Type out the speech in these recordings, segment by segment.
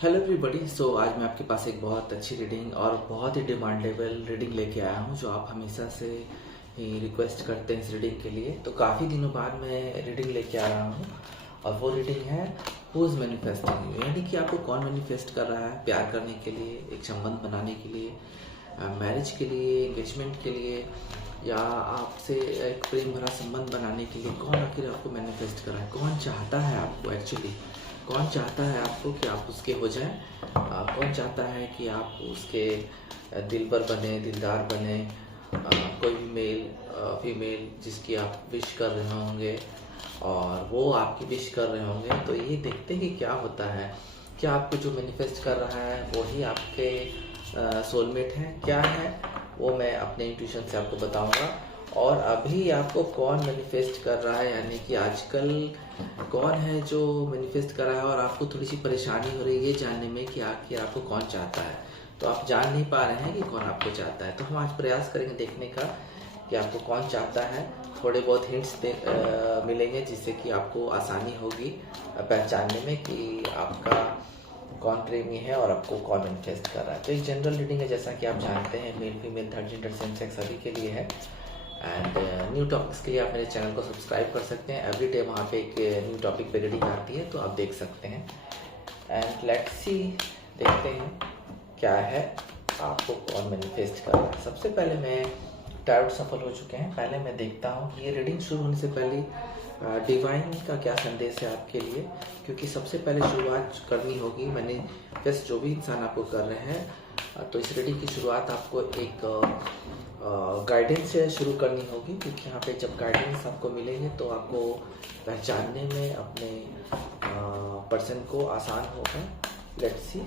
Hello everybody. आज मैं आपके पास एक बहुत अच्छी रीडिंग और बहुत ही डिमांडेबल रीडिंग लेके आया हूँ, जो आप हमेशा से ही रिक्वेस्ट करते हैं इस रीडिंग के लिए। तो काफ़ी दिनों बाद मैं रीडिंग लेके आ रहा हूँ और वो रीडिंग है हु इज़ मैनिफेस्टिंग यू, यानी कि आपको कौन मैनिफेस्ट कर रहा है प्यार करने के लिए, एक संबंध बनाने के लिए, मैरिज के लिए, एंगेजमेंट के लिए, या आपसे एक प्रेम भरा संबंध बनाने के लिए। कौन आखिर आपको मैनिफेस्ट कर रहा है, कौन चाहता है आपको एक्चुअली, कौन चाहता है आपको कि आप उसके हो जाएं, कौन चाहता है कि आप उसके दिलबर बने, दिलदार बने। कोई भी मेल फीमेल जिसकी आप विश कर रहे होंगे और वो आपकी विश कर रहे होंगे, तो ये देखते हैं कि क्या होता है। क्या आपको जो मैनिफेस्ट कर रहा है वही आपके सोलमेट है, क्या है वो मैं अपने इंट्यूशन से आपको बताऊंगा। और अभी आपको कौन मैनिफेस्ट कर रहा है, यानी कि आजकल कौन है जो मैनिफेस्ट कर रहा है और आपको थोड़ी सी परेशानी हो रही है ये जानने में कि आखिर आपको कौन चाहता है। तो आप जान नहीं पा रहे हैं कि कौन आपको चाहता है, तो हम आज प्रयास करेंगे देखने का कि आपको कौन चाहता है। थोड़े बहुत हिंट्स मिलेंगे जिससे कि आपको आसानी होगी पहचानने में कि आपका कौन प्रेमी है और आपको कौन मैनिफेस्ट कर रहा है। तो एक जनरल रीडिंग है, जैसा कि आप जानते हैं, male female third gender same sex सभी के लिए है। एंड न्यू टॉपिक्स के लिए आप मेरे चैनल को सब्सक्राइब कर सकते हैं। एवरी डे वहाँ पे एक न्यू टॉपिक पे रीडिंग आती है, तो आप देख सकते हैं। एंड लेट्स सी, देखते हैं क्या है आपको कौन मैनिफेस्ट कर रहा है। सबसे पहले मैं टैरोट सफल हो चुके हैं, पहले मैं देखता हूँ कि ये रीडिंग शुरू होने से पहले डिवाइन का क्या संदेश है आपके लिए, क्योंकि सबसे पहले शुरुआत करनी होगी मैनिफेस्ट जो भी इंसान आपको कर रहे हैं। तो इस रीडिंग की शुरुआत आपको एक गाइडेंस से शुरू करनी होगी, क्योंकि यहाँ पे जब गाइडेंस आपको मिलेंगे तो आपको पहचानने में अपने पर्सन को आसान होगा। Let's see.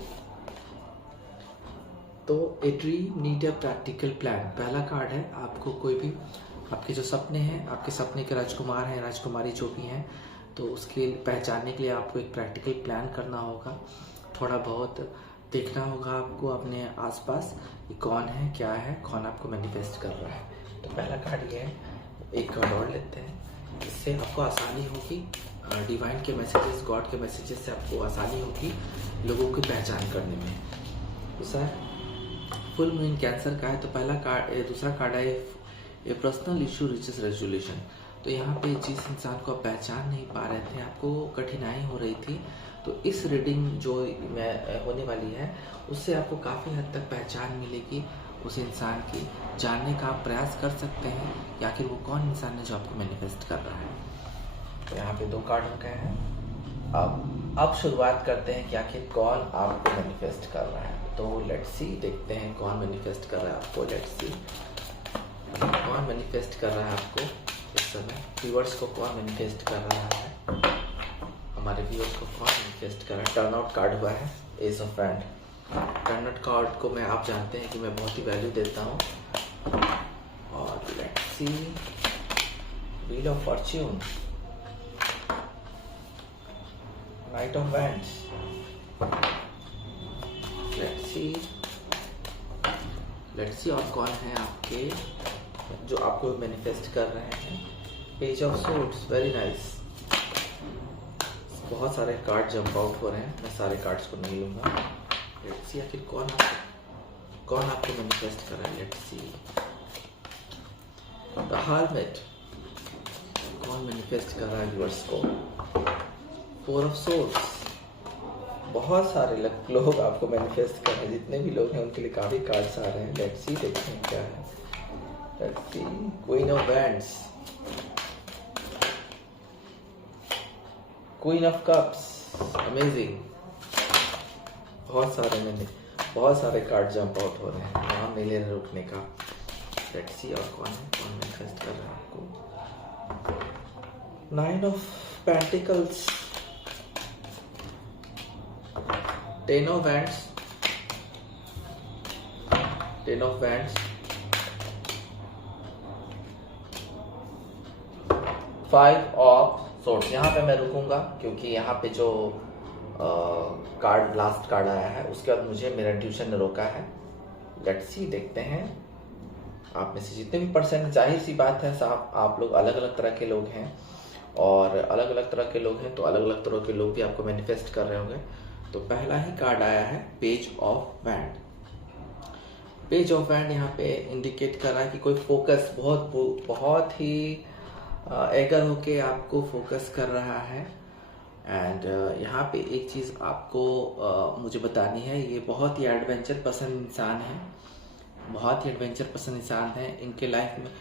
तो a dream need a practical plan पहला कार्ड है। आपको कोई भी आपके जो सपने हैं, आपके सपने के राजकुमार हैं, राजकुमारी जो भी हैं, तो उसके पहचानने के लिए आपको एक प्रैक्टिकल प्लान करना होगा। थोड़ा बहुत देखना होगा आपको अपने आसपास कि कौन है, क्या है, कौन आपको मैनिफेस्ट कर रहा है। तो पहला कार्ड ये है, एक कार्ड और लेते हैं, इससे आपको आसानी होगी। डिवाइन के मैसेजेस, गॉड के मैसेजेस से आपको आसानी होगी लोगों की पहचान करने में। दूसरा फुल मून कैंसर का है, तो पहला कार्ड, दूसरा कार्ड है a personal issue riches resolution. तो यहाँ पे जिस इंसान को आप पहचान नहीं पा रहे थे, आपको कठिनाई हो रही थी, तो इस रीडिंग जो होने वाली है उससे आपको काफ़ी हद तक पहचान मिलेगी उस इंसान की। जानने का आप प्रयास कर सकते हैं कि आखिर वो कौन इंसान है जो आपको मैनिफेस्ट कर रहा है। तो यहाँ पे 2 कार्ड हो गए हैं। अब शुरुआत करते हैं कि आखिर कौन आपको मैनिफेस्ट कर रहा है। तो लेट्स सी, देखते हैं कौन मैनिफेस्ट कर रहा है आपको। लेट्स सी कौन मैनिफेस्ट कर रहा है आपको इस समय। व्यूअर्स को कौन मैनिफेस्ट कर रहा है, हमारे व्यूअर्स को कौन मैनिफेस्ट कर रहा है। टर्न आउट कार्ड हुआ है S of hand. Turn out card को मैं, आप जानते हैं कि मैं बहुत ही वैल्यू देता हूँ। और let's see, wheel of Fortune, night of wands, let's see और कौन है आपके जो आपको मैनिफेस्ट कर रहे हैं। Page of swords, very nice. बहुत सारे कार्ड जंप आउट हो रहे हैं, मैं सारे कार्ड्स को नहीं लूंगा। लेट्स सी आखिर कौन आपको मैनिफेस्ट कर रहा है। लेट्स सी द हर्मिट, कौन मैनिफेस्ट कर रहा है व्यूअर्स को। 4 ऑफ सोर्ड्स, बहुत सारे लोग आपको मैनिफेस्ट कर रहे हैं, जितने भी लोग हैं उनके लिए काफी कार्ड्स आ रहे हैं। लेट्स सी, देखते हैं क्या है। Let's C, queen of wands, queen of cups, amazing. बहुत सारे कार्ड जंप आउट हो रहे हैं, नाम नहीं ले रहे रुकने का। लेट्स सी और कौन मैनिफेस्ट कर रहा है आपको। 9 of pentacles, 10 of wands, 10 of wands, 5 of swords. यहाँ पे मैं रुकूंगा क्योंकि यहाँ पे जो कार्ड, लास्ट कार्ड आया है, उसके बाद मुझे मेरा इंट्यूशन ने रोका है। लेट्स सी, देखते हैं। आप में से जितने भी पर्सन, जाहिर सी बात है साहब, आप लोग अलग अलग तरह के लोग हैं और अलग अलग तरह के लोग हैं, तो अलग अलग तरह के लोग भी आपको मैनिफेस्ट कर रहे होंगे। तो पहला ही कार्ड आया है page of wand. Page of wand यहाँ पे इंडिकेट कर रहा है कि कोई फोकस बहुत ही एगर होके आपको फोकस कर रहा है। एंड यहाँ पे एक चीज़ आपको मुझे बतानी है, ये बहुत ही एडवेंचर पसंद इंसान है, बहुत ही एडवेंचर पसंद इंसान है। इनके लाइफ में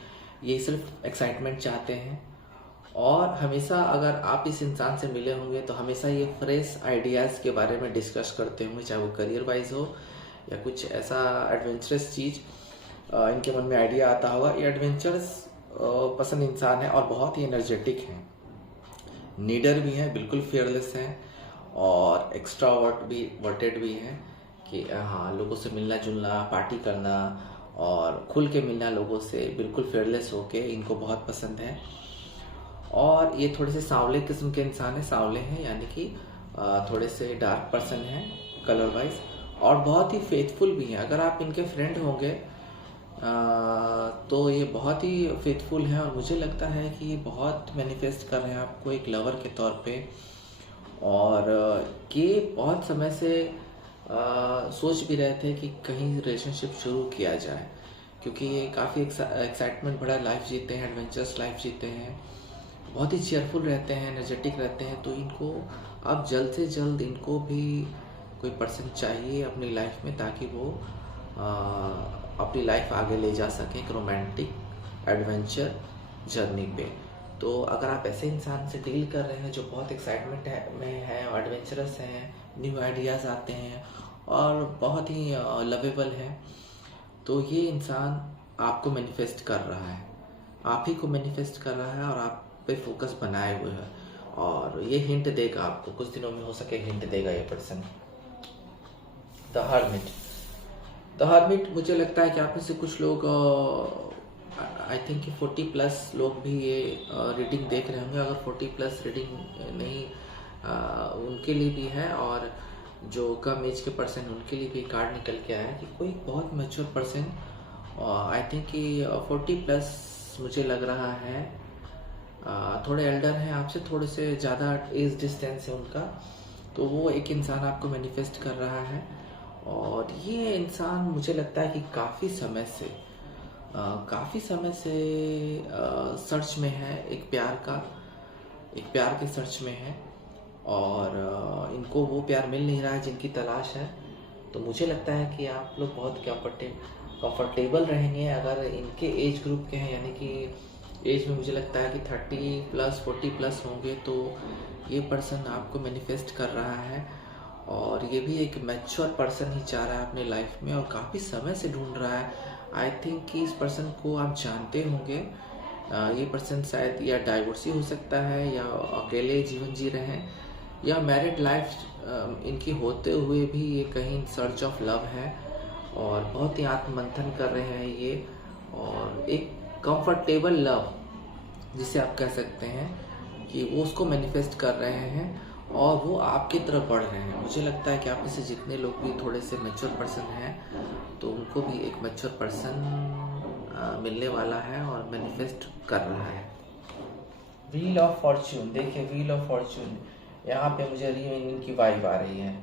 ये सिर्फ एक्साइटमेंट चाहते हैं, और हमेशा अगर आप इस इंसान से मिले होंगे तो हमेशा ये फ्रेश आइडियाज़ के बारे में डिस्कस करते होंगे, चाहे वो करियर वाइज हो या कुछ ऐसा एडवेंचरस चीज़ इनके मन में आइडिया आता होगा। ये एडवेंचरस पसंद इंसान है और बहुत ही एनर्जेटिक हैं, नीडर भी हैं, बिल्कुल फेयरलेस हैं, और वर्टेड भी हैं कि हाँ, लोगों से मिलना जुलना, पार्टी करना और खुल के मिलना लोगों से, बिल्कुल फेयरलेस होके इनको बहुत पसंद है। और ये थोड़े से सांवले किस्म के इंसान हैं, सांवले हैं यानी कि थोड़े से डार्क पर्सन हैं कलर वाइज, और बहुत ही फेथफुल भी हैं। अगर आप इनके फ्रेंड होंगे तो ये बहुत ही फेथफुल हैं, और मुझे लगता है कि ये बहुत मैनिफेस्ट कर रहे हैं आपको एक लवर के तौर पे। और ये बहुत समय से सोच भी रहे थे कि कहीं रिलेशनशिप शुरू किया जाए, क्योंकि ये काफ़ी एक्साइटमेंट भरा लाइफ जीते हैं, एडवेंचरस लाइफ जीते हैं, बहुत ही चेयरफुल रहते हैं, एनर्जेटिक रहते हैं। तो इनको अब जल्द से जल्द इनको भी कोई पर्सन चाहिए अपनी लाइफ में, ताकि वो अपनी लाइफ आगे ले जा सकें एक रोमांटिक एडवेंचर जर्नी पे। तो अगर आप ऐसे इंसान से डील कर रहे हैं जो बहुत एक्साइटमेंट में है और एडवेंचरस हैं, न्यू आइडियाज़ आते हैं और बहुत ही लवेबल है, तो ये इंसान आपको मैनिफेस्ट कर रहा है, आप ही को मैनिफेस्ट कर रहा है और आप पे फोकस बनाए हुए है, और ये हिंट देगा आपको, कुछ दिनों में हो सके हिंट देगा ये पर्सन। द हर्मिट मुझे लगता है कि आप में से कुछ लोग आई थिंक 40+ लोग भी ये रीडिंग देख रहे होंगे। अगर 40+ रीडिंग नहीं उनके लिए भी है, और जो कम एज के पर्सन उनके लिए भी कार्ड निकल के आया कि कोई बहुत मैच्योर पर्सन, आई थिंक कि 40+ मुझे लग रहा है, थोड़े एल्डर हैं आपसे, थोड़े से ज़्यादा एज डिस्टेंस है उनका, तो वो एक इंसान आपको मैनिफेस्ट कर रहा है। और ये इंसान मुझे लगता है कि काफ़ी समय से सर्च में है, एक प्यार के सर्च में है, और इनको वो प्यार मिल नहीं रहा है जिनकी तलाश है। तो मुझे लगता है कि आप लोग बहुत कंफर्टेबल रहेंगे अगर इनके एज ग्रुप के हैं, यानी कि एज में मुझे लगता है कि 30+ 40+ होंगे। तो ये पर्सन आपको मैनिफेस्ट कर रहा है, और ये भी एक मैच्योर पर्सन ही चाह रहा है अपने लाइफ में, और काफ़ी समय से ढूंढ रहा है। आई थिंक कि इस पर्सन को आप जानते होंगे। ये पर्सन शायद या डाइवोर्सी हो सकता है, या अकेले जीवन जी रहे हैं, या मैरिड लाइफ इनकी होते हुए भी ये कहीं सर्च ऑफ लव है, और बहुत ही आत्ममंथन कर रहे हैं ये, और एक कंफर्टेबल लव जिसे आप कह सकते हैं कि वो उसको मैनिफेस्ट कर रहे हैं, और वो आपकी तरफ बढ़ रहे हैं। मुझे लगता है कि आप में से जितने लोग भी थोड़े से मैच्योर पर्सन हैं, तो उनको भी एक मैच्योर पर्सन मिलने वाला है और मैनिफेस्ट कर रहा है। व्हील ऑफ फॉर्च्यून, देखिए व्हील ऑफ फॉर्च्यून, यहाँ पे मुझे रियूनियन की वाइब आ रही है।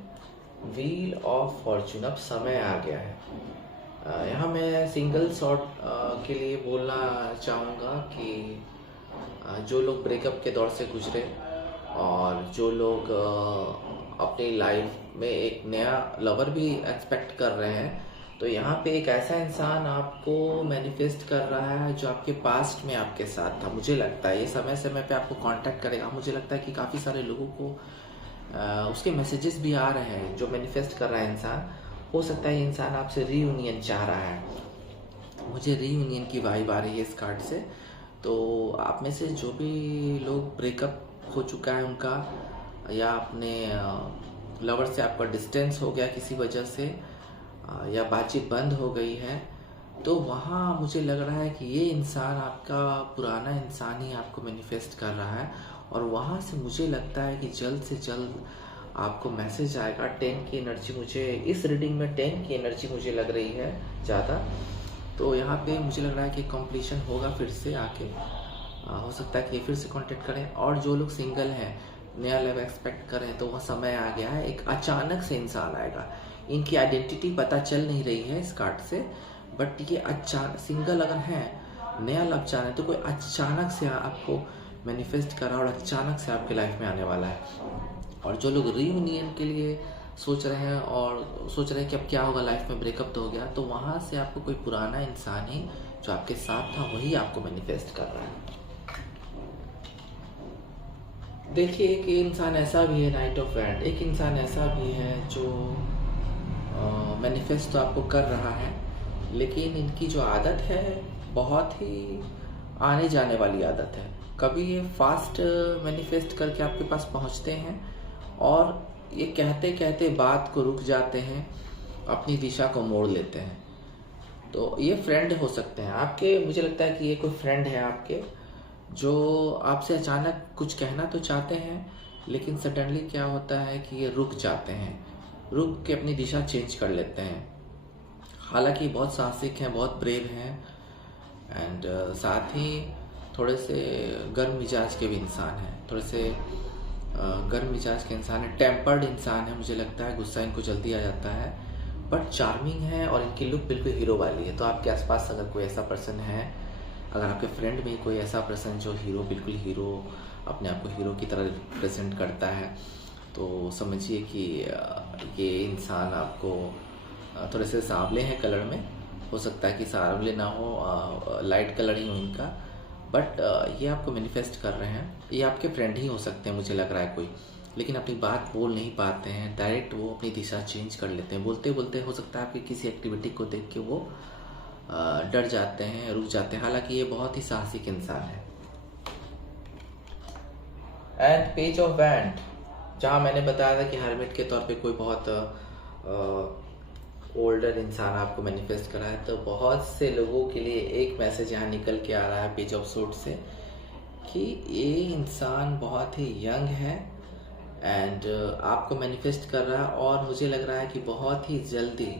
व्हील ऑफ फॉर्च्यून, अब समय आ गया है। यहाँ मैं सिंगल शॉट के लिए बोलना चाहूँगा कि जो लोग ब्रेकअप के दौर से गुजरे, और जो लोग अपनी लाइफ में एक नया लवर भी एक्सपेक्ट कर रहे हैं, तो यहाँ पे एक ऐसा इंसान आपको मैनिफेस्ट कर रहा है जो आपके पास्ट में आपके साथ था। मुझे लगता है ये समय समय पे आपको कांटेक्ट करेगा। मुझे लगता है कि काफ़ी सारे लोगों को उसके मैसेजेस भी आ रहे हैं जो मैनिफेस्ट कर रहा है इंसान। हो सकता है ये इंसान आपसे रीयूनियन चाह रहा है, मुझे रीयूनियन की वाइब आ रही है इस कार्ड से। तो आप में से जो भी लोग ब्रेकअप हो चुका है उनका, या अपने लवर से आपका डिस्टेंस हो गया किसी वजह से, या बातचीत बंद हो गई है, तो वहाँ मुझे लग रहा है कि ये इंसान आपका पुराना इंसान ही आपको मैनिफेस्ट कर रहा है, और वहाँ से मुझे लगता है कि जल्द से जल्द आपको मैसेज आएगा। 10 की एनर्जी मुझे इस रीडिंग में 10 की एनर्जी मुझे लग रही है ज़्यादा। तो यहाँ पे मुझे लग रहा है कि कंप्लीशन होगा फिर से आके, हो सकता है कि ये फिर से कांटेक्ट करें। और जो लोग सिंगल हैं, नया लाइफ एक्सपेक्ट कर रहे हैं तो वह समय आ गया है। एक अचानक से इंसान आएगा, इनकी आइडेंटिटी पता चल नहीं रही है इस कार्ड से, बट ये अचानक सिंगल अगर है, नया लव चाह रहे हैं तो कोई अचानक से आपको मैनिफेस्ट कर रहा है और अचानक से आपके लाइफ में आने वाला है। और जो लोग रीयूनियन के लिए सोच रहे हैं और सोच रहे हैं कि अब क्या होगा, लाइफ में ब्रेकअप तो हो गया, तो वहाँ से आपको कोई पुराना इंसान ही जो आपके साथ था वही आपको मैनिफेस्ट कर रहा है। देखिए कि इंसान ऐसा भी है, नाइट ऑफ वैंड, एक इंसान ऐसा भी है जो मैनिफेस्ट तो आपको कर रहा है, लेकिन इनकी जो आदत है बहुत ही आने जाने वाली आदत है। कभी ये फास्ट मैनिफेस्ट करके आपके पास पहुंचते हैं और ये कहते कहते बात को रुक जाते हैं, अपनी दिशा को मोड़ लेते हैं। तो ये फ्रेंड हो सकते हैं आपके, मुझे लगता है कि ये कोई फ्रेंड है आपके जो आपसे अचानक कुछ कहना तो चाहते हैं, लेकिन सडनली क्या होता है कि ये रुक जाते हैं, रुक के अपनी दिशा चेंज कर लेते हैं। हालांकि बहुत साहसिक हैं, बहुत ब्रेव हैं, एंड साथ ही थोड़े से गर्म मिजाज के भी इंसान हैं, थोड़े से गर्म मिजाज के इंसान है, टेम्पर्ड इंसान है। मुझे लगता है गुस्सा इनको जल्दी आ जाता है, बट चार्मिंग है और इनकी लुक बिल्कुल हीरो वाली है। तो आपके आसपास अगर कोई ऐसा पर्सन है, अगर आपके फ्रेंड में कोई ऐसा पर्सन जो हीरो, बिल्कुल हीरो, अपने आप को हीरो की तरह रिप्रेजेंट करता है, तो समझिए कि ये इंसान आपको थोड़े से सांवले हैं कलर में, हो सकता है कि सांवले ना हो, लाइट कलर ही हो इनका, बट ये आपको मैनिफेस्ट कर रहे हैं। ये आपके फ्रेंड ही हो सकते हैं, मुझे लग रहा है कोई, लेकिन अपनी बात बोल नहीं पाते हैं, डायरेक्ट वो अपनी दिशा चेंज कर लेते हैं। बोलते बोलते हो सकता है आपकी किसी एक्टिविटी को देख के वो डर जाते हैं, रुक जाते हैं। हालांकि ये बहुत ही साहसिक इंसान है। एंड पेज ऑफ वैंड, जहाँ मैंने बताया था कि हर्मिट के तौर पे कोई बहुत ओल्डर इंसान आपको मैनिफेस्ट करा है, तो बहुत से लोगों के लिए एक मैसेज यहाँ निकल के आ रहा है पेज ऑफ सूट से कि ये इंसान बहुत ही यंग है एंड आपको मैनिफेस्ट कर रहा है, और मुझे लग रहा है कि बहुत ही जल्दी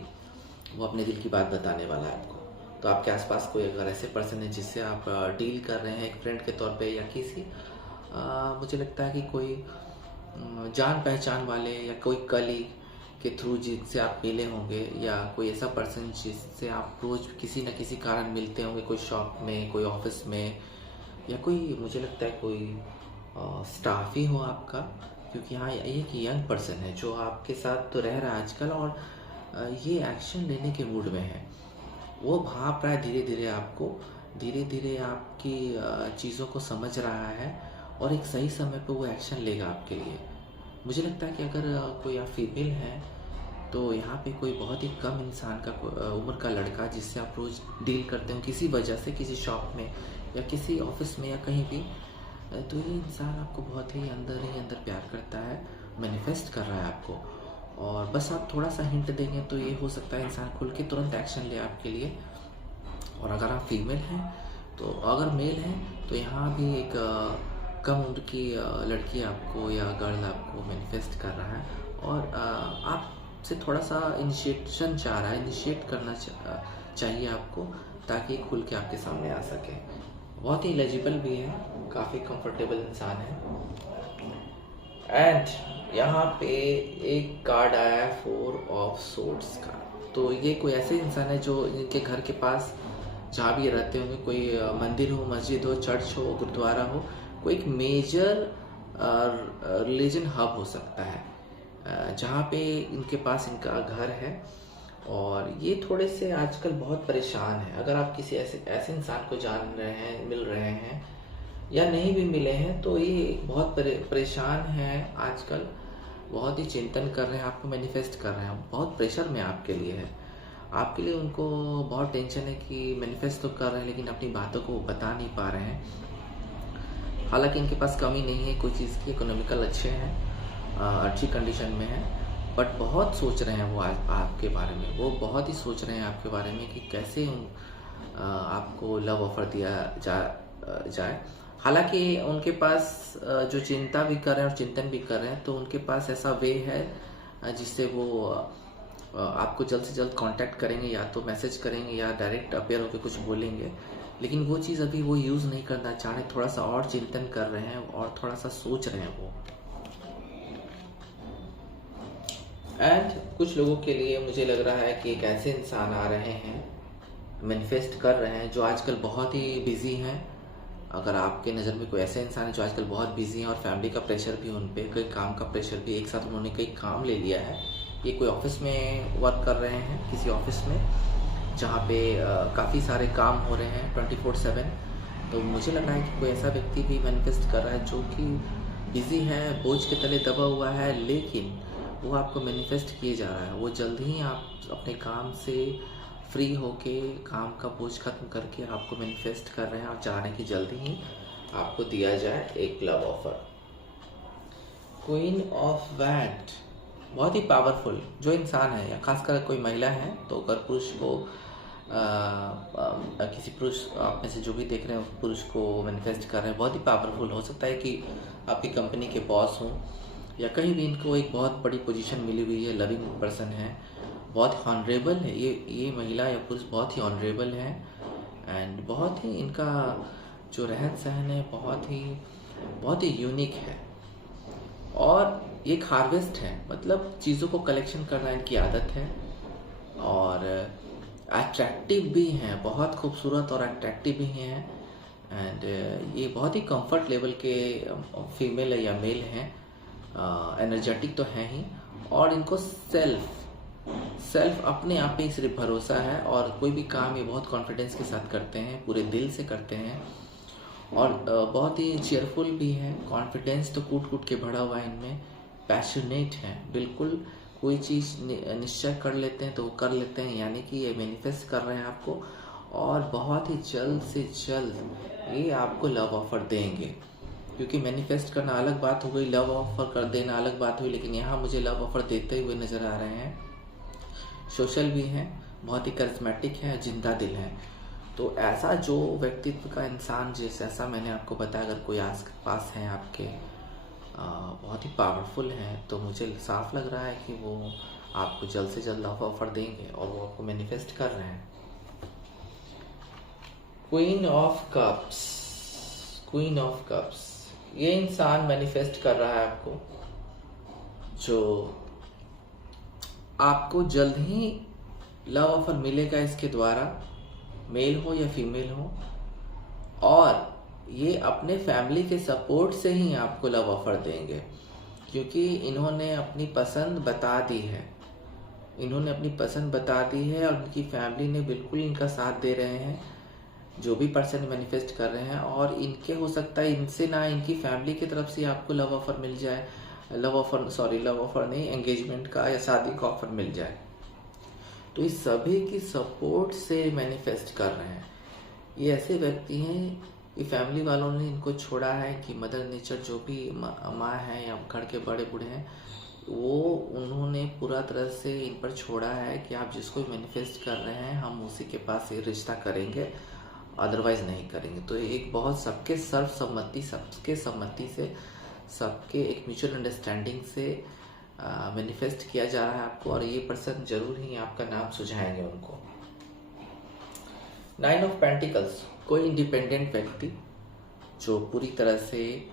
वो अपने दिल की बात बताने वाला है आपको। तो आपके आसपास कोई अगर ऐसे पर्सन है जिससे आप डील कर रहे हैं एक फ्रेंड के तौर पे, या किसी मुझे लगता है कि कोई जान पहचान वाले या कोई कलीग के थ्रू जिससे आप मिले होंगे, या कोई ऐसा पर्सन जिससे आप रोज किसी न किसी कारण मिलते होंगे, कोई शॉप में, कोई ऑफिस में, या कोई मुझे लगता है कोई स्टाफ ही हो आपका, क्योंकि हाँ ये एक यंग पर्सन है जो आपके साथ तो रह रहा है आजकल और ये एक्शन लेने के मूड में है। वो भाप रहा है धीरे धीरे आपको, धीरे धीरे आपकी चीज़ों को समझ रहा है और एक सही समय पे वो एक्शन लेगा आपके लिए। मुझे लगता है कि अगर कोई आप फीमेल हैं तो यहाँ पे कोई बहुत ही कम इंसान का उम्र का लड़का जिससे आप रोज़ डील करते हो किसी वजह से, किसी शॉप में या किसी ऑफिस में या कहीं भी, तो ये इंसान आपको बहुत ही अंदर प्यार करता है, मैनिफेस्ट कर रहा है आपको। और बस आप थोड़ा सा हिंट देंगे तो ये हो सकता है इंसान खुल के तुरंत एक्शन ले आपके लिए। और अगर आप फीमेल हैं तो, अगर मेल हैं तो यहाँ भी एक कम उम्र की लड़की आपको या गर्ल आपको मैनिफेस्ट कर रहा है और आपसे थोड़ा सा इनिशिएशन चाह रहा है, इनिशिएट करना चाहिए आपको, ताकि खुल के आपके सामने आ सके। बहुत ही एलिजिबल भी है, काफ़ी कंफर्टेबल इंसान है। एंड यहाँ पे एक कार्ड आया है 4 ऑफ सोर्ड्स का। तो ये कोई ऐसे इंसान है जो इनके घर के पास जहाँ भी रहते होंगे, कोई मंदिर हो, मस्जिद हो, चर्च हो, गुरुद्वारा हो, कोई एक मेजर रिलीजन हब हो सकता है जहाँ पे इनके पास इनका घर है। और ये थोड़े से आजकल बहुत परेशान है। अगर आप किसी ऐसे इंसान को जान रहे हैं, मिल रहे हैं या नहीं भी मिले हैं, तो ये बहुत परेशान है आजकल, बहुत ही चिंतन कर रहे हैं, आपको मैनिफेस्ट कर रहे हैं, बहुत प्रेशर में आपके लिए है। आपके लिए उनको बहुत टेंशन है कि मैनिफेस्ट तो कर रहे हैं लेकिन अपनी बातों को बता नहीं पा रहे हैं। हालांकि इनके पास कमी नहीं है कोई चीज़ की, इकोनॉमिकल अच्छे हैं, अच्छी कंडीशन में है, बट बहुत सोच रहे हैं वो आपके बारे में, वो बहुत ही सोच रहे हैं आपके बारे में कि कैसे आपको लव ऑफर दिया जाए। हालांकि उनके पास जो चिंता भी कर रहे हैं और चिंतन भी कर रहे हैं, तो उनके पास ऐसा वे है जिससे वो आपको जल्द से जल्द कांटेक्ट करेंगे, या तो मैसेज करेंगे या डायरेक्ट अपेयर होकर कुछ बोलेंगे, लेकिन वो चीज़ अभी वो यूज़ नहीं करना चाह रहे, थोड़ा सा और चिंतन कर रहे हैं और थोड़ा सा सोच रहे हैं वो। एंड कुछ लोगों के लिए मुझे लग रहा है कि एक ऐसे इंसान आ रहे हैं, मैनिफेस्ट कर रहे हैं, जो आजकल बहुत ही बिजी हैं। अगर आपके नज़र में कोई ऐसे इंसान है जो आजकल बहुत बिजी हैं और फैमिली का प्रेशर भी उन पे, कई काम का प्रेशर भी, एक साथ उन्होंने कई काम ले लिया है। ये कोई ऑफिस में वर्क कर रहे हैं, किसी ऑफिस में जहाँ पे काफ़ी सारे काम हो रहे हैं 24/7। तो मुझे लग रहा है कि कोई ऐसा व्यक्ति भी मैनिफेस्ट कर रहा है जो कि बिजी है, बोझ के तले दबा हुआ है, लेकिन वो आपको मैनिफेस्ट किए जा रहा है। वो जल्द ही आप अपने काम से फ्री होके काम का बोझ खत्म करके आपको मैनिफेस्ट कर रहे हैं और चाह रहे हैं कि जल्दी ही आपको दिया जाए एक love offer. Queen of wand बहुत ही पावरफुल जो इंसान है, या खासकर कोई महिला है, तो अगर पुरुष को किसी पुरुष आप में से जो भी देख रहे हैं पुरुष को मैनिफेस्ट कर रहे हैं, बहुत ही पावरफुल हो सकता है कि आपकी कंपनी के बॉस हों, या कहीं भी इनको एक बहुत बड़ी पोजीशन मिली हुई है, लविंग पर्सन है, बहुत ऑनरेबल है। ये महिला या पुरुष बहुत ही ऑनरेबल है एंड बहुत ही इनका जो रहन सहन है बहुत ही यूनिक है। और ये एक हार्वेस्ट है, मतलब चीज़ों को कलेक्शन करना इनकी आदत है। और अट्रैक्टिव भी हैं, बहुत खूबसूरत और अट्रैक्टिव भी हैं। एंड ये बहुत ही कंफर्ट लेवल के फीमेल या मेल हैं, एनर्जेटिक तो हैं ही। और इनको सेल्फ अपने आप पे सिर्फ भरोसा है, और कोई भी काम ये बहुत कॉन्फिडेंस के साथ करते हैं, पूरे दिल से करते हैं। और बहुत ही चेयरफुल भी हैं, कॉन्फिडेंस तो कूट कूट के भरा हुआ है इनमें, पैशनेट है, बिल्कुल कोई चीज़ निश्चय कर लेते हैं तो वो कर लेते हैं, यानी कि ये मैनिफेस्ट कर रहे हैं आपको, और बहुत ही जल्द से जल्द ये आपको लव ऑफर देंगे। क्योंकि मैनिफेस्ट करना अलग बात हो गई, लव ऑफर कर देना अलग बात हुई, लेकिन यहाँ मुझे लव ऑफर देते हुए नज़र आ रहे हैं। सोशल भी हैं, बहुत ही करिश्मेटिक है, जिंदा दिल है। तो ऐसा जो व्यक्तित्व का इंसान, जैसा मैंने आपको बताया, अगर कोई आस पास है आपके बहुत ही पावरफुल है, तो मुझे साफ लग रहा है कि वो आपको जल्द से जल्द लव ऑफर देंगे, और वो आपको मैनिफेस्ट कर रहे हैं। क्वीन ऑफ कप्स ये इंसान मैनिफेस्ट कर रहा है आपको, जो आपको जल्द ही लव ऑफर मिलेगा इसके द्वारा, मेल हो या फीमेल हो। और ये अपने फैमिली के सपोर्ट से ही आपको लव ऑफर देंगे, क्योंकि इन्होंने अपनी पसंद बता दी है, और उनकी फैमिली ने बिल्कुल इनका साथ दे रहे हैं, जो भी पर्सन मैनिफेस्ट कर रहे हैं। और इनके हो सकता है इनसे ना, इनकी फैमिली की तरफ से आपको लव ऑफर मिल जाए, लव ऑफर नहीं, एंगेजमेंट का या शादी का ऑफर मिल जाए। तो इस सभी की सपोर्ट से मैनिफेस्ट कर रहे हैं। ये ऐसे व्यक्ति हैं, ये फैमिली वालों ने इनको छोड़ा है कि मदर नेचर, जो भी माँ है या घर के बड़े बूढ़े हैं, वो उन्होंने पूरा तरह से इन पर छोड़ा है कि आप जिसको मैनिफेस्ट कर रहे हैं हम उसी के पास ये रिश्ता करेंगे, अदरवाइज नहीं करेंगे। तो एक बहुत सबके सर्वसम्मति, सबके सम्मति से, सबके एक म्यूचुअल अंडरस्टैंडिंग से मैनिफेस्ट किया जा रहा है आपको, और ये पर्सन जरूर ही आपका नाम सुझाएंगे उनको। 9 ऑफ पेंटिकल्स कोई इंडिपेंडेंट व्यक्ति जो पूरी तरह से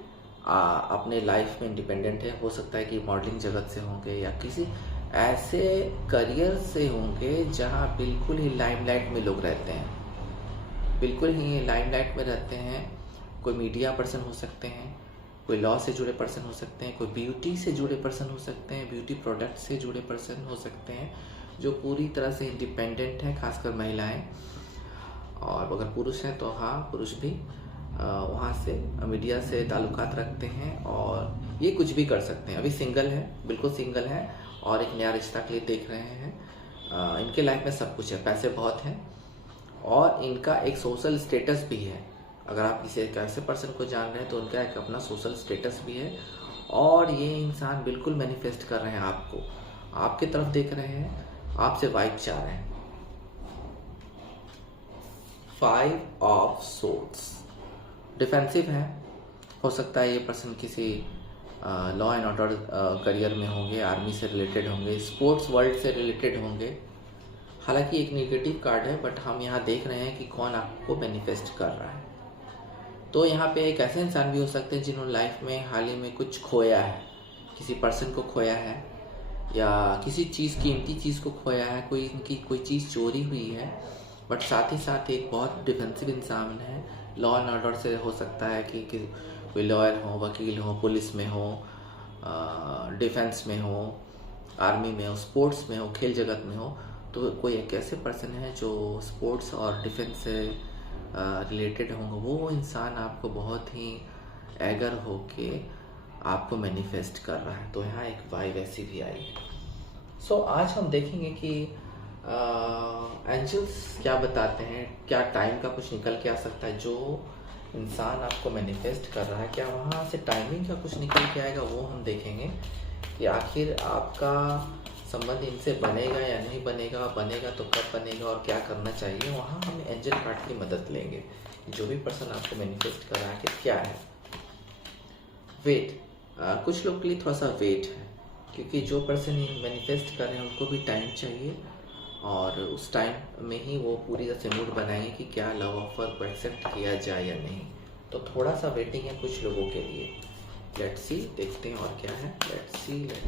अपने लाइफ में इंडिपेंडेंट है, हो सकता है कि मॉडलिंग जगत से होंगे या किसी ऐसे करियर से होंगे जहां बिल्कुल ही लाइमलाइट में लोग रहते हैं, बिल्कुल ही लाइमलाइट में रहते हैं। कोई मीडिया पर्सन हो सकते हैं, कोई लॉ से जुड़े पर्सन हो सकते हैं, कोई ब्यूटी से जुड़े पर्सन हो सकते हैं, ब्यूटी प्रोडक्ट से जुड़े पर्सन हो सकते हैं, जो पूरी तरह से इंडिपेंडेंट हैं, खासकर महिलाएं। और अगर पुरुष हैं तो हाँ, पुरुष भी वहाँ से मीडिया से ताल्लुकात रखते हैं, और ये कुछ भी कर सकते हैं। अभी सिंगल है, बिल्कुल सिंगल है, और एक नया रिश्ता के लिए देख रहे हैं। इनके लाइफ में सब कुछ है, पैसे बहुत हैं, और इनका एक सोशल स्टेटस भी है। अगर आप किसी ऐसे पर्सन को जान रहे हैं तो उनका एक अपना सोशल स्टेटस भी है, और ये इंसान बिल्कुल मैनिफेस्ट कर रहे हैं आपको, आपके तरफ देख रहे हैं, आपसे वाइब चाह रहे हैं। 5 ऑफ सोर्ड्स डिफेंसिव है, हो सकता है ये पर्सन किसी लॉ एंड ऑर्डर करियर में होंगे, आर्मी से रिलेटेड होंगे, स्पोर्ट्स वर्ल्ड से रिलेटेड होंगे। हालांकि एक नेगेटिव कार्ड है, बट हम यहाँ देख रहे हैं कि कौन आपको मैनिफेस्ट कर रहा है। तो यहाँ पे एक ऐसे इंसान भी हो सकते हैं जिन्होंने लाइफ में हाल ही में कुछ खोया है, किसी पर्सन को खोया है, या किसी चीज़ कीमती चीज़ को खोया है, कोई इनकी कोई चीज़ चोरी हुई है, बट साथ ही साथ एक बहुत डिफेंसिव इंसान है। लॉ एंड ऑर्डर से हो सकता है कि कोई लॉयर हो, वकील हो, पुलिस में हो, डिफेंस में हो, आर्मी में हो, स्पोर्ट्स में हो, खेल जगत में हो। तो कोई एक ऐसे पर्सन है जो स्पोर्ट्स और डिफेंस से रिलेटेड होंगे, वो इंसान आपको बहुत ही एगर होके आपको मैनिफेस्ट कर रहा है। तो यहाँ एक वाइब ऐसी भी आई है। सो आज हम देखेंगे कि एंजल्स क्या बताते हैं, क्या टाइम का कुछ निकल के आ सकता है। जो इंसान आपको मैनिफेस्ट कर रहा है, क्या वहाँ से टाइमिंग का कुछ निकल के आएगा, वो हम देखेंगे कि आखिर आपका संबंध इनसे बनेगा या नहीं बनेगा, बनेगा तो कब बनेगा और क्या करना चाहिए। वहाँ हम एंजल कार्ड की मदद लेंगे। जो भी पर्सन आपको मैनिफेस्ट कर रहा है कि क्या है। वेट, कुछ लोग के लिए थोड़ा सा वेट है, क्योंकि जो पर्सन मैनिफेस्ट कर रहे हैं उनको भी टाइम चाहिए, और उस टाइम में ही वो पूरी तरह से मूड बनाएंगे कि क्या लव ऑफर को एक्सेप्ट किया जाए या नहीं। तो थोड़ा सा वेटिंग है कुछ लोगों के लिए। लेट्स सी, देखते हैं और क्या है। Let's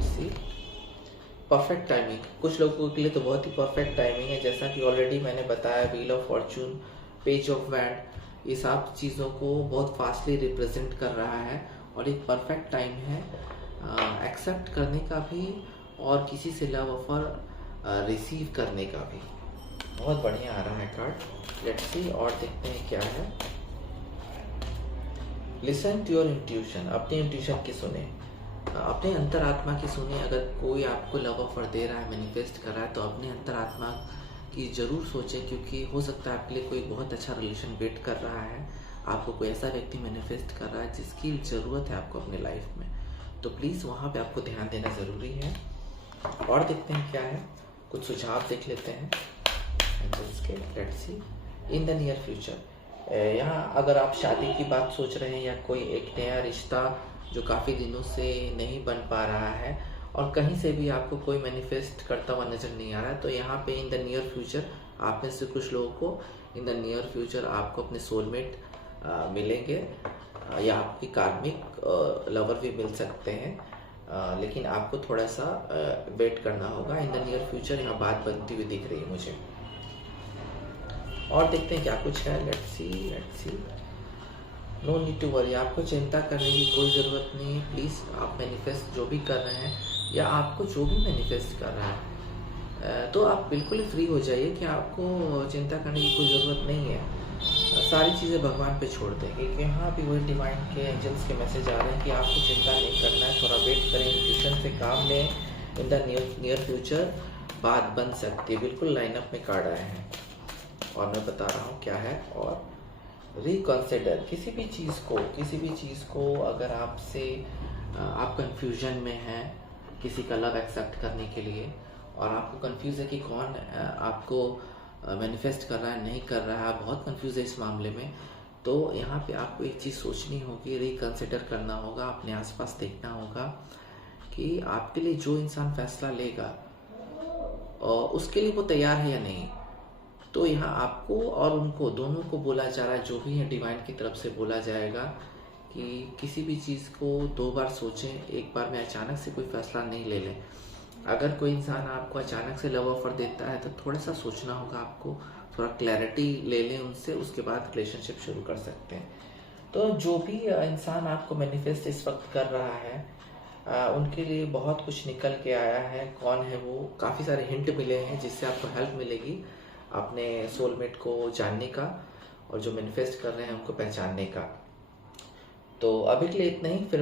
C. परफेक्ट टाइमिंग, कुछ लोगों के लिए तो बहुत ही परफेक्ट टाइमिंग है, जैसा कि ऑलरेडी मैंने बताया। Wheel of Fortune, page of wand, ये सब चीज़ों को बहुत फास्टली रिप्रेजेंट कर रहा है, और एक परफेक्ट टाइम है एक्सेप्ट करने का भी और किसी से लव ऑफर रिसीव करने का भी। बहुत बढ़िया आ रहा है कार्ड। लेट्स सी और देखते हैं क्या है। लिसन टू योर इंट्यूशन, अपनी इंट्यूशन की सुने, अपने अंतरात्मा की सुने। अगर कोई आपको लव ऑफर दे रहा है, मैनिफेस्ट कर रहा है, तो अपने अंतरात्मा की ज़रूर सोचें, क्योंकि हो सकता है आपके लिए कोई बहुत अच्छा रिलेशन वेट कर रहा है। आपको कोई ऐसा व्यक्ति मैनिफेस्ट कर रहा है जिसकी ज़रूरत है आपको अपने लाइफ में। तो प्लीज़ वहाँ पे आपको ध्यान देना ज़रूरी है। और देखते हैं क्या है, कुछ सुझाव देख लेते हैं एंजल्स के। Let's see in the near future. यहाँ अगर आप शादी की बात सोच रहे हैं, या कोई एक नया रिश्ता जो काफ़ी दिनों से नहीं बन पा रहा है, और कहीं से भी आपको कोई मैनिफेस्ट करता हुआ नज़र नहीं आ रहा है, तो यहाँ पे इन द नियर फ्यूचर आप में से कुछ लोगों को इन द नियर फ्यूचर आपको अपने सोलमेट मिलेंगे, या आपकी कार्मिक लवर भी मिल सकते हैं। लेकिन आपको थोड़ा सा वेट करना होगा। इन द नियर फ्यूचर यहाँ बात बनती हुई दिख रही है मुझे। और देखते हैं क्या कुछ है। Let's see. No need to worry, आपको चिंता करने की कोई ज़रूरत नहीं है। प्लीज़ आप मैनिफेस्ट जो भी कर रहे हैं, या आपको जो भी मैनिफेस्ट कर रहा है, तो आप बिल्कुल ही फ्री हो जाइए कि आपको चिंता करने की कोई ज़रूरत नहीं है। सारी चीज़ें भगवान पे छोड़ दें, क्योंकि यहाँ भी वही डिवाइन के एंजल्स के मैसेज आ रहे हैं कि आपको चिंता नहीं करना है। थोड़ा वेट करें, इंट्यूशन से काम लें। इन द नियर फ्यूचर बात बन सकती है। बिल्कुल लाइनअप में कार्ड आए हैं, और मैं बता रहा हूँ क्या है। और रिकंसिडर, किसी भी चीज़ को अगर आपसे आप कंफ्यूजन में हैं किसी का लव एक्सेप्ट करने के लिए, और आपको कंफ्यूज है कि कौन आपको मैनिफेस्ट कर रहा है, नहीं कर रहा है, आप बहुत कंफ्यूज है इस मामले में, तो यहाँ पे आपको एक चीज़ सोचनी होगी, रिकंसिडर करना होगा, अपने आसपास देखना होगा कि आपके लिए जो इंसान फैसला लेगा और उसके लिए वो तैयार है या नहीं। तो यहाँ आपको और उनको दोनों को बोला जा रहा है, जो भी है डिवाइन की तरफ से बोला जाएगा कि किसी भी चीज़ को 2 बार सोचें, एक बार में अचानक से कोई फैसला नहीं ले लें। अगर कोई इंसान आपको अचानक से लव ऑफर देता है, तो थोड़ा सा सोचना होगा आपको, थोड़ा क्लैरिटी ले लें उनसे, उसके बाद रिलेशनशिप शुरू कर सकते हैं। तो जो भी इंसान आपको मैनिफेस्ट इस वक्त कर रहा है, उनके लिए बहुत कुछ निकल के आया है। कौन है वो, काफ़ी सारे हिंट मिले हैं जिससे आपको हेल्प मिलेगी अपने सोलमेट को जानने का, और जो मैनिफेस्ट कर रहे हैं उनको पहचानने का। तो अभी के लिए इतना ही, फिर